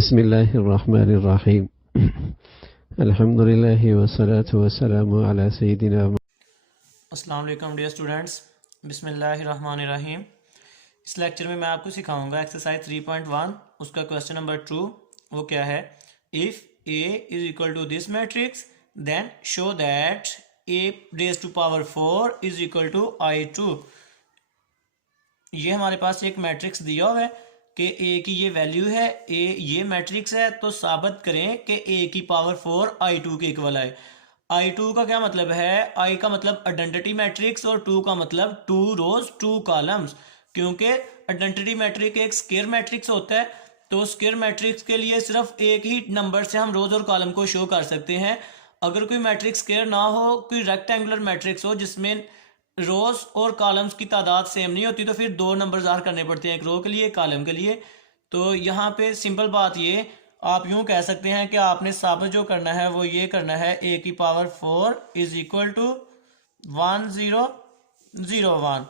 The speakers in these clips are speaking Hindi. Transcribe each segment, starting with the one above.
बिस्मिल्लाहिर्रहमानिर्रहीम अल्हम्दुलिल्लाहि वस्सलातु वस्सलामु अला सय्यिदिना। अस्सलाम वालेकुम डियर स्टूडेंट्स, बिस्मिल्लाहिर्रहमानिर्रहीम। इस लेक्चर में मैं आपको सिखाऊंगा एक्सरसाइज 3.1, उसका क्वेश्चन नंबर 2। वो क्या है? If a is equal to this matrix then show that a raise to power 4 is equal to I2। ये हमारे पास एक मैट्रिक्स दिया हुआ है कि a की ये वैल्यू है, a ये मैट्रिक्स है, तो साबित करें कि a की पावर 4 I2 के इक्वल है। I2 का क्या मतलब है? I का मतलब आइडेंटिटी मैट्रिक्स और 2 का मतलब 2 रोज 2 कॉलम्स। क्योंकि आइडेंटिटी मैट्रिक्स एक स्क्वायर मैट्रिक्स होता है, तो स्क्वायर मैट्रिक्स के लिए सिर्फ एक ही नंबर से हम रोज और कॉलम को शो कर सकते हैं। अगर कोई मैट्रिक्स स्क्वायर ना हो, कोई रेक्टेंगुलर मैट्रिक्स हो जिसमें रोज और कॉलम्स की तादाद सेम नहीं होती, तो फिर दो नंबर ज़ाहिर करने पड़ते हैं, एक रो के लिए एक कॉलम के लिए। तो यहाँ पे सिंपल बात ये आप यूं कह सकते हैं कि आपने साबित जो करना है वो ये करना है, a की power 4 is equal to 1001।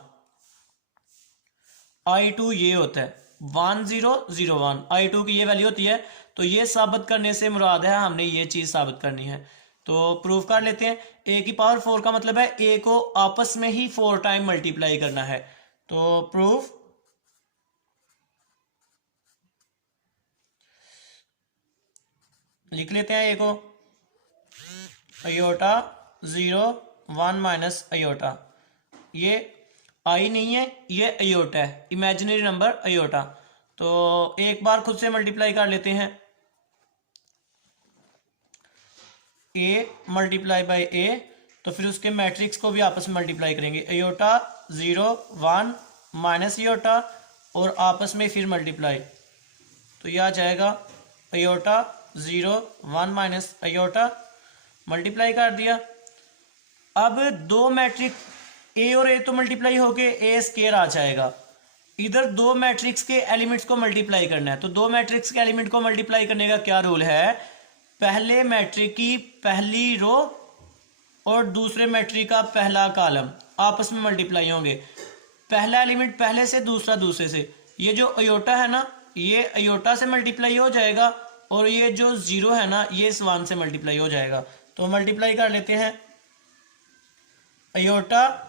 I2 ये होता है 1001, I2 की ये वैल्यू होती है। तो ये साबित करने से मुराद है हमने ये चीज साबित करनी है। तो प्रूफ कर लेते हैं। a की पावर 4 का मतलब है a को आपस में ही 4 टाइम मल्टीप्लाई करना है। तो प्रूफ लिख लेते हैं। a को अयोटा 0 1 माइनस अयोटा, ये आई नहीं है, ये अयोटा है, इमेजिनरी नंबर अयोटा। तो एक बार खुद से मल्टीप्लाई कर लेते हैं, a मल्टीप्लाई बाई a, तो फिर उसके मैट्रिक्स को भी आपस में मल्टीप्लाई करेंगे। अयोटा 0 1 माइनस अयोटा और आपस में फिर मल्टीप्लाई, तो यह आ जाएगा अयोटा 0 1 माइनस अयोटा, मल्टीप्लाई कर दिया। अब दो मैट्रिक्स a और a तो मल्टीप्लाई होके a स्क्वायर आ जाएगा। इधर दो मैट्रिक्स के एलिमेंट्स को मल्टीप्लाई करना है, तो दो मैट्रिक्स के एलिमेंट को मल्टीप्लाई करने का क्या रूल है? पहले मैट्रिक की पहली रो और दूसरे मैट्रिक का पहला कॉलम आपस में मल्टीप्लाई होंगे। पहला एलिमेंट पहले से, दूसरा दूसरे से। ये जो अयोटा है ना, ये अयोटा से मल्टीप्लाई हो जाएगा, और ये जो 0 है ना, ये इस 1 से मल्टीप्लाई हो जाएगा। तो मल्टीप्लाई कर लेते हैं। अयोटा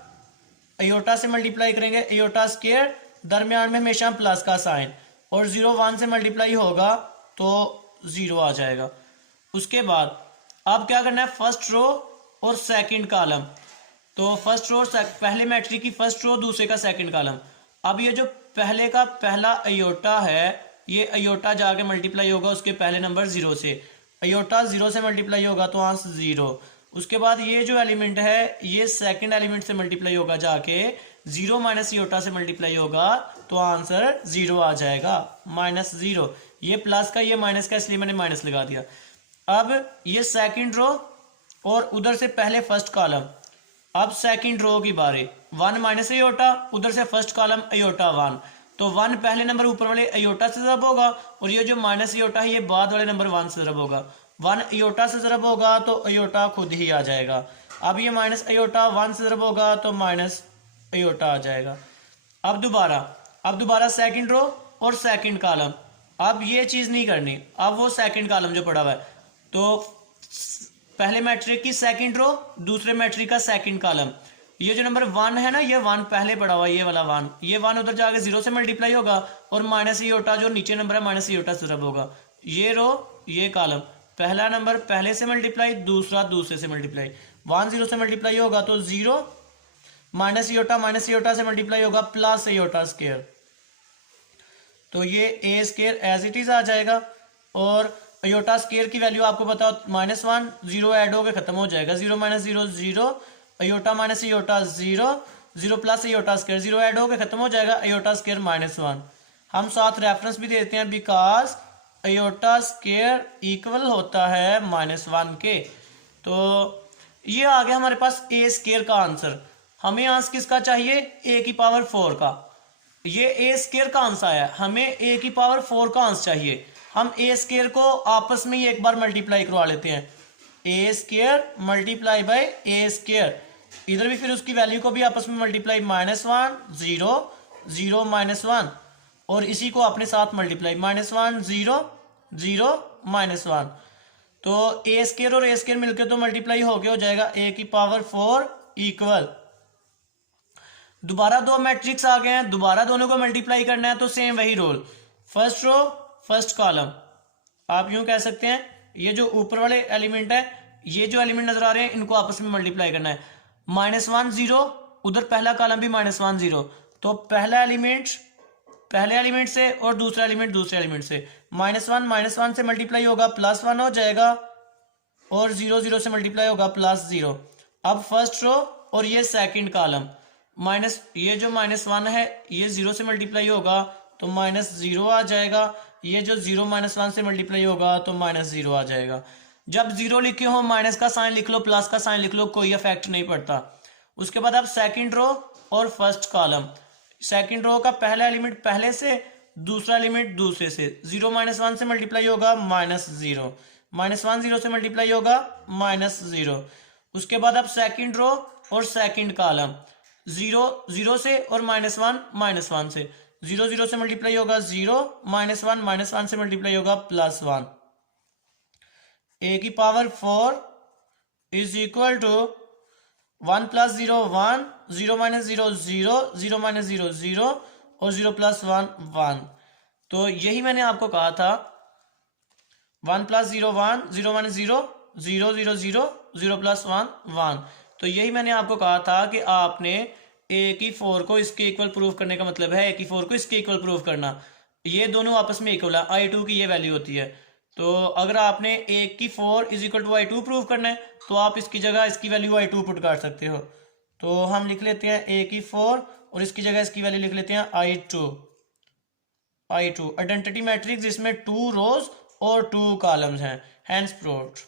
अयोटा से मल्टीप्लाई करेंगे, अयोटा स्क्वायर, दरमियान में हमेशा प्लस का साइन, और 0 1 से मल्टीप्लाई होगा तो 0 आ जाएगा। उसके बाद अब क्या करना है? फर्स्ट रो और सेकंड कॉलम। तो फर्स्ट रो पहले मैट्रिक की फर्स्ट रो, दूसरे का सेकंड कॉलम। अब ये जो पहले का पहला अयोटा है, ये अयोटा जाके मल्टीप्लाई होगा उसके पहले नंबर 0 से। अयोटा 0 से मल्टीप्लाई होगा तो आंसर 0। उसके बाद ये जो एलिमेंट है ये सेकंड एलिमेंट से मल्टीप्लाई होगा जाके, 0 माइनस अयोटा से मल्टीप्लाई होगा तो आंसर 0 आ जाएगा, -0। ये प्लस का, ये माइनस का, इसलिए मैंने माइनस लगा दिया। अब ये सेकंड रो और उधर से पहले फर्स्ट कॉलम। अब सेकंड रो की बारी, 1 माइनस अयोटा, उधर से फर्स्ट कॉलम अयोटा 1, तो 1 पहले नंबर ऊपर वाले अयोटा से ज़रब होगा, और ये जो माइनस अयोटा है ये बाद वाले नंबर 1 से ज़रब होगा। 1 अयोटा से ज़रब होगा तो अयोटा खुद ही आ जाएगा। अब ये माइनस अयोटा 1 से ज़रब होगा तो माइनस अयोटा आ जाएगा। अब दोबारा सेकंड रो और सेकंड कॉलम। अब ये चीज़ नहीं करनी, अब वो सेकंड कॉलम जो पड़ा हुआ है, तो पहले मैट्रिक की सेकंड रो, दूसरे मैट्रिक का सेकंड कॉलम। ये जो नंबर 1 है ना, ये 1 पहले पड़ा हुआ है, ये वाला 1, ये 1 उधर जाके 0 से मल्टीप्लाई होगा, और माइनस अयोटा जो नीचे नंबर है माइनस अयोटा से ज़रब होगा। ये रो ये कॉलम, पहला नंबर पहले से मल्टीप्लाई, दूसरा दूसरे से मल्टीप्लाई। 1 0 से मल्टीप्लाई होगा तो 0, माइनस अयोटा से मल्टीप्लाई होगा प्लस अयोटा स्क्वायर, तो ये a square as it is आ जाएगा। और अयोटा स्क्वायर की वैल्यू आपको पता हो, -1 0 ऐड होकर खत्म हो जाएगा, 0 minus 0 0, iota minus iota 0, 0 plus iota square, 0 add होकर खत्म हो जाएगा, अयोटा स्क्वायर -1। हम साथ रेफरेंस भी देते हैं, बिकॉज अयोटा स्क्वायर इक्वल होता है -1 के। तो ये आ गया हमारे पास a स्क्वायर का आंसर। हमें आंसर किसका चाहिए? a की पावर 4 का। ये a स्क्वायर का आंसर आया, हमें a की पावर 4 का आंसर चाहिए। हम a स्क्वायर को आपस में ही एक बार मल्टीप्लाई करवा लेते हैं, a square multiply by a square. इधर भी फिर उसकी वैल्यू को भी आपस में मल्टीप्लाई, -1 0 0 -1, और इसी को अपने साथ मल्टीप्लाई, -1 0 0 -1। तो ए स्केयर और ए स्केयर मिलकर तो मल्टीप्लाई होके हो जाएगा a की पावर 4 इक्वल, दोबारा दो मैट्रिक्स आ गए हैं, दोबारा दोनों को मल्टीप्लाई करना है तो सेम वही role, first row first column. आप यूं कह सकते हैं ये जो ऊपर वाले एलिमेंट है, ये जो एलिमेंट नजर आ रहे हैं, इनको आपस में मल्टीप्लाई करना है। -1 0, उधर पहला कॉलम भी -1 0, तो पहला एलिमेंट पहले एलिमेंट से और दूसरा एलिमेंट दूसरे एलिमेंट से। -1 से मल्टीप्लाई होगा +1 हो जाएगा, और 0 0 से मल्टीप्लाई होगा +0। अब फर्स्ट रो और ये सेकंड कॉलम, ये जो -1 है ये 0 से मल्टीप्लाई होगा तो -0 आ जाएगा, ये जो 0 -1 से मल्टीप्लाई होगा तो -0 आ जाएगा। जब 0 लिखे हो माइनस का साइन लिख लो, प्लस का साइन लिख लो, कोई इफेक्ट नहीं पड़ता। उसके बाद अब सेकंड रो और फर्स्ट कॉलम, सेकंड रो का पहला एलिमेंट पहले से, दूसरा एलिमेंट दूसरे से। 0 -1 से मल्टीप्लाई होगा -0, -1 0 से मल्टीप्लाई होगा -0। उसके बाद अब सेकंड रो और सेकंड कॉलम, 0 0 से और -1 से। 0 0 से मल्टीप्लाई होगा 0, -1 से मल्टीप्लाई होगा +1। a की पावर 4 इज इक्वल टू 1 + 0 1, 0 - 0 0, 0 - 0 0 और 0 + 1 1। तो यही मैंने आपको कहा था, 1 + 0 1, 0 - 0 0 0 0, 0 + 1 1। तो यही मैंने आपको कहा था कि आपने a की 4 को इसके इक्वल प्रूफ करने का मतलब है a की 4 को इसके इक्वल प्रूफ करना। ये दोनों आपस में इक्वल है, i2 की ये वैल्यू होती है। तो अगर आपने a की 4 = i2 प्रूव करना है तो आप इसकी जगह इसकी वैल्यू i2 पुट कर सकते हो। तो हम लिख लेते हैं a की 4 और इसकी जगह इसकी वैल्यू लिख लेते हैं i2। आइडेंटिटी मैट्रिक्स जिसमें 2 रोज और 2 कॉलम्स हैं, हैंस प्रूव्ड।